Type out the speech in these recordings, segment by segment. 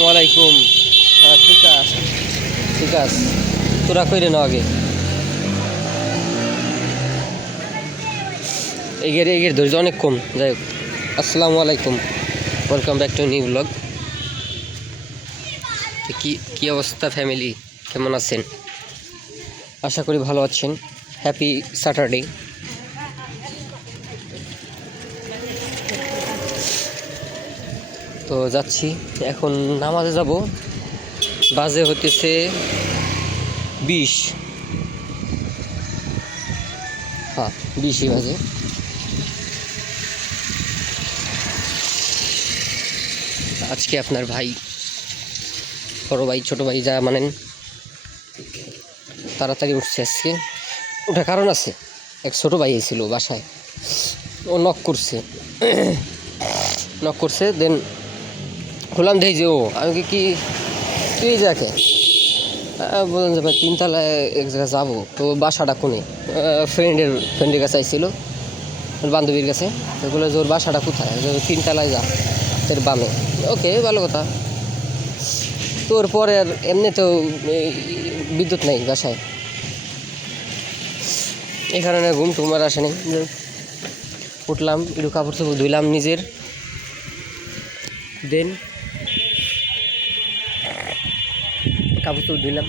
আসসালামু আলাইকুম। ঠিক আছে তোরা কইরে নাও আগে এগের ধৈর্য অনেক কম। যাই হোক, আসসালামু আলাইকুম, welcome back to new blog. কি অবস্থা ফ্যামিলি, কেমন আছেন? আশা করি ভালো আছেন। Happy Saturday. তো যাচ্ছি এখন নামাজে যাব। বাজে হতেছে 20, হ্যাঁ 20ই বাজে। আজকে আপনার ভাই, বড় ভাই, ছোট ভাই যা মানেন, তাড়াতাড়ি উঠছে আজকে। ওটার কারণ আছে, এক ছোট ভাই ছিল বাসায়, ও নক করছে দেন খুললাম, দেখি যে ও, আমি কি তুই যাকে বললাম যে ভাই 3 তলায় এক জায়গায় যাবো, তো বাসাটা কোনে, ফ্রেন্ডের কাছে আইছিল, বান্ধবীর কাছে। বলে যে ওর বাসাটা কোথায়, 3 তলায় যা, এর বামে। ওকে, ভালো কথা। তোর পরে আর এমনি তো বিদ্যুৎ নেই বাসায়, এই কারণে ঘুম টুমার আসেনি। উঠলাম, একটু কাপড় চোপড় ধুইলাম নিজের, দেন কাপড় চোপড় ধুইলাম,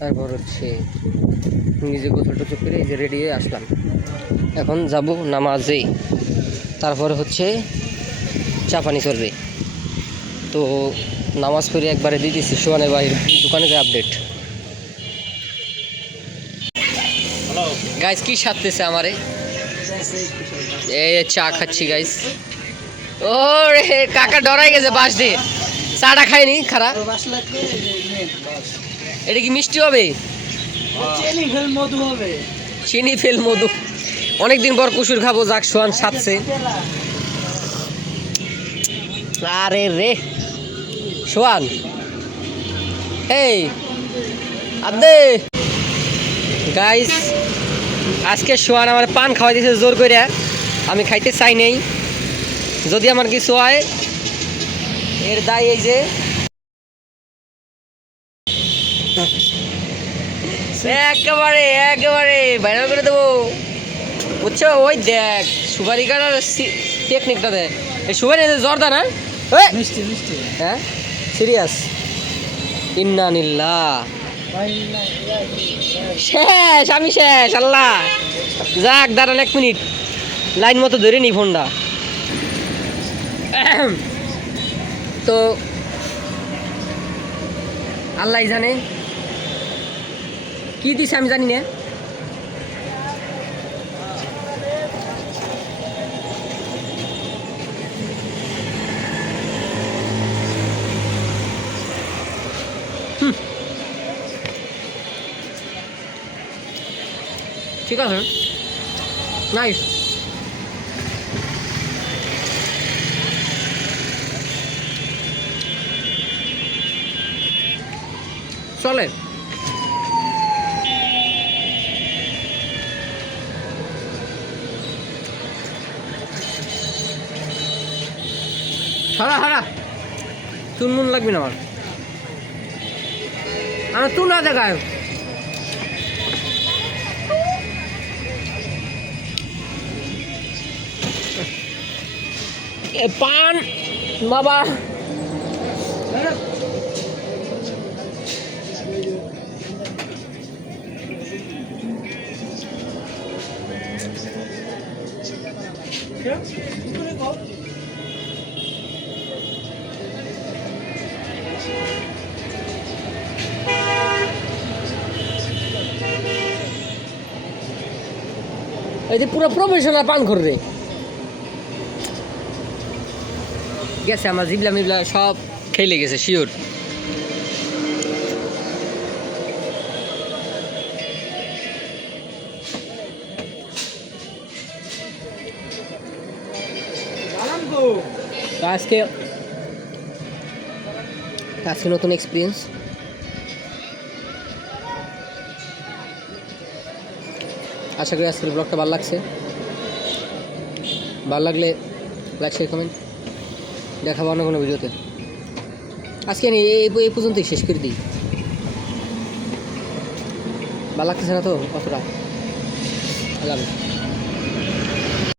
তারপর হচ্ছে নিজে গোসল টোসল করে এই যে রেডি হয়ে আসলাম। এখন যাব নামাজে, তারপরে হচ্ছে চা পানি চলবে। তো নামাজ পড়ে একবারে দিয়ে দিচ্ছি সোহানের ভাইয়ের দোকানে যে আপডেট। গাইস কি সাথতেছে আমারে, এই চা খাচ্ছি গাইস। ও রে কাকা ডরাই গেছে বাস দিয়ে, চাটা খাইনি খারাপ। এটা কি মিষ্টি হবে? চিনি ফেল মধু। অনেকদিন পর কুসুর খাবো, যাক সোহান সাথছে। আরে রে সোহান, এই আদে গাইস, আজকে সোহান আমার পান খাওয়াই দিয়েছে জোর করে, আমি খাইতে চাই নেই। যদি আমার কিছু হয় এর দায় এই যে একেবারে ভাইরাল করে দেবো, বুঝছো? ওই দেখ সুপারি কাটার টেকনিকটা দেখ, এই সুপারি জর্দা না, হ্যাঁ সিরিয়াস। ইন্নানিল্লাহ, শেষ, আমি শেষ। আল্লাহ যাক, দাঁড়ান 1 মিনিট, লাইন মতো ধরে নি ফোনটা। তো আল্লাহ জানে কি দিছে, আমি জানি না। ঠিক আছে, নাইস। চলে হারা চুন নুন লাগবে না আমার চুন না দেখায়। পান বাবা, এই যে পুরো প্রফেশনাল পান করবে গেছে, আমার জিবলা মিবলা সব খেলে গেছে শিওর। আজকে নতুন এক্সপিরিয়েন্স। আশা করি আজকের ব্লগটা ভালো লাগছে। ভালো লাগলে লাইক শেয়ার কমেন্ট, দেখাবো অন্য কোনো ভিডিওতে। আজকে আমি এই পর্যন্তই শেষ করে দিই। ভালো লাগতেছে না তো অতটা। আল্লাহ হাফেজ।